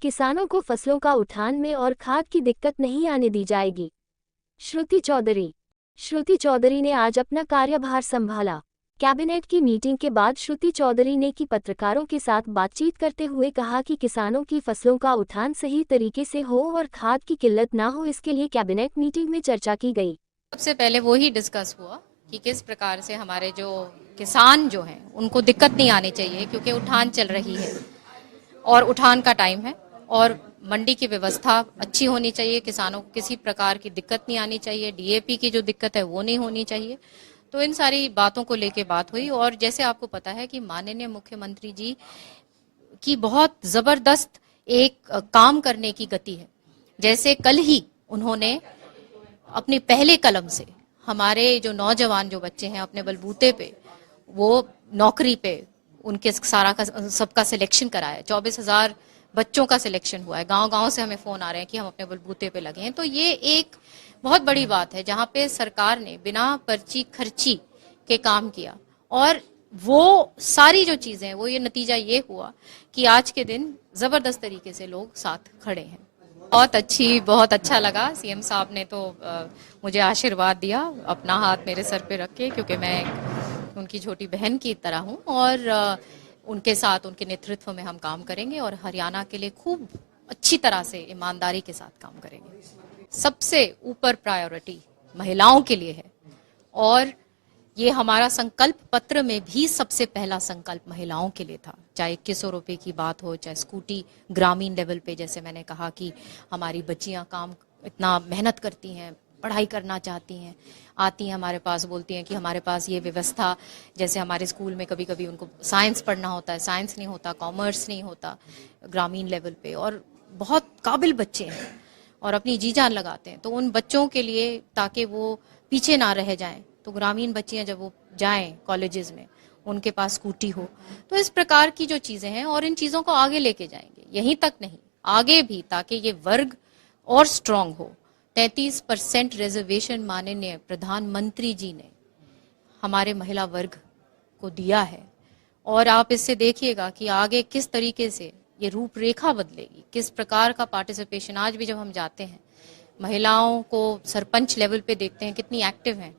किसानों को फसलों का उठान में और खाद की दिक्कत नहीं आने दी जाएगी। श्रुति चौधरी ने आज अपना कार्यभार संभाला। कैबिनेट की मीटिंग के बाद श्रुति चौधरी ने की पत्रकारों के साथ बातचीत करते हुए कहा कि किसानों की फसलों का उठान सही तरीके से हो और खाद की किल्लत ना हो, इसके लिए कैबिनेट मीटिंग में चर्चा की गई। सबसे पहले वो ही डिस्कस हुआ कि किस प्रकार से हमारे जो किसान जो हैं उनको दिक्कत नहीं आनी चाहिए, क्योंकि उठान चल रही है और उठान का टाइम है और मंडी की व्यवस्था अच्छी होनी चाहिए। किसानों को किसी प्रकार की दिक्कत नहीं आनी चाहिए, डीएपी की जो दिक्कत है वो नहीं होनी चाहिए। तो इन सारी बातों को लेके बात हुई। और जैसे आपको पता है कि माननीय मुख्यमंत्री जी की बहुत जबरदस्त एक काम करने की गति है। जैसे कल ही उन्होंने अपनी पहले कलम से हमारे जो नौजवान जो बच्चे हैं अपने बलबूते पे वो नौकरी पे उनके सारा का सबका सिलेक्शन कराया। 24,000 बच्चों का सिलेक्शन हुआ है। गांव-गांव से हमें फोन आ रहे हैं कि हम अपने बलबूते पे लगे हैं। तो ये एक बहुत बड़ी बात है जहां पे सरकार ने बिना पर्ची खर्ची के काम किया और वो सारी जो चीजें हैं वो ये नतीजा ये हुआ कि आज के दिन जबरदस्त तरीके से लोग साथ खड़े हैं। बहुत अच्छा लगा। सीएम साहब ने तो मुझे आशीर्वाद दिया अपना हाथ मेरे सर पे रख के, क्योंकि मैं उनकी छोटी बहन की तरह हूं और उनके साथ उनके नेतृत्व में हम काम करेंगे और हरियाणा के लिए खूब अच्छी तरह से ईमानदारी के साथ काम करेंगे। सबसे ऊपर प्रायोरिटी महिलाओं के लिए है और ये हमारा संकल्प पत्र में भी सबसे पहला संकल्प महिलाओं के लिए था। चाहे 2100 रुपए की बात हो, चाहे स्कूटी ग्रामीण लेवल पे, जैसे मैंने कहा कि हमारी बच्चियां काम इतना मेहनत करती हैं, पढ़ाई करना चाहती हैं, आती हैं हमारे पास, बोलती हैं कि हमारे पास ये व्यवस्था, जैसे हमारे स्कूल में कभी कभी उनको साइंस पढ़ना होता है, साइंस नहीं होता, कॉमर्स नहीं होता ग्रामीण लेवल पे, और बहुत काबिल बच्चे हैं और अपनी जी जान लगाते हैं। तो उन बच्चों के लिए, ताकि वो पीछे ना रह जाएं, तो ग्रामीण बच्चियां जब वो जाएं कॉलेजेस में उनके पास स्कूटी हो। तो इस प्रकार की जो चीजें हैं और इन चीजों को आगे लेके जाएंगे, यहीं तक नहीं आगे भी, ताकि ये वर्ग और स्ट्रांग हो। 33% रिजर्वेशन माननीय प्रधानमंत्री जी ने हमारे महिला वर्ग को दिया है और आप इससे देखिएगा कि आगे किस तरीके से ये रूपरेखा बदलेगी, किस प्रकार का पार्टिसिपेशन। आज भी जब हम जाते हैं महिलाओं को सरपंच लेवल पे देखते हैं कितनी एक्टिव हैं।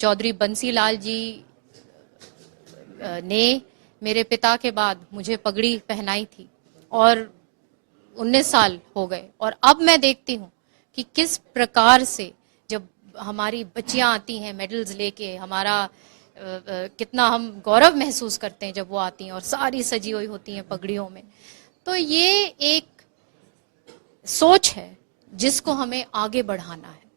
चौधरी बंसीलाल जी ने मेरे पिता के बाद मुझे पगड़ी पहनाई थी और 19 साल हो गए और अब मैं देखती हूँ कि किस प्रकार से जब हमारी बच्चियां आती हैं मेडल्स लेके, हमारा कितना हम गौरव महसूस करते हैं जब वो आती हैं और सारी सजी हुई होती हैं पगड़ियों में। तो ये एक सोच है जिसको हमें आगे बढ़ाना है।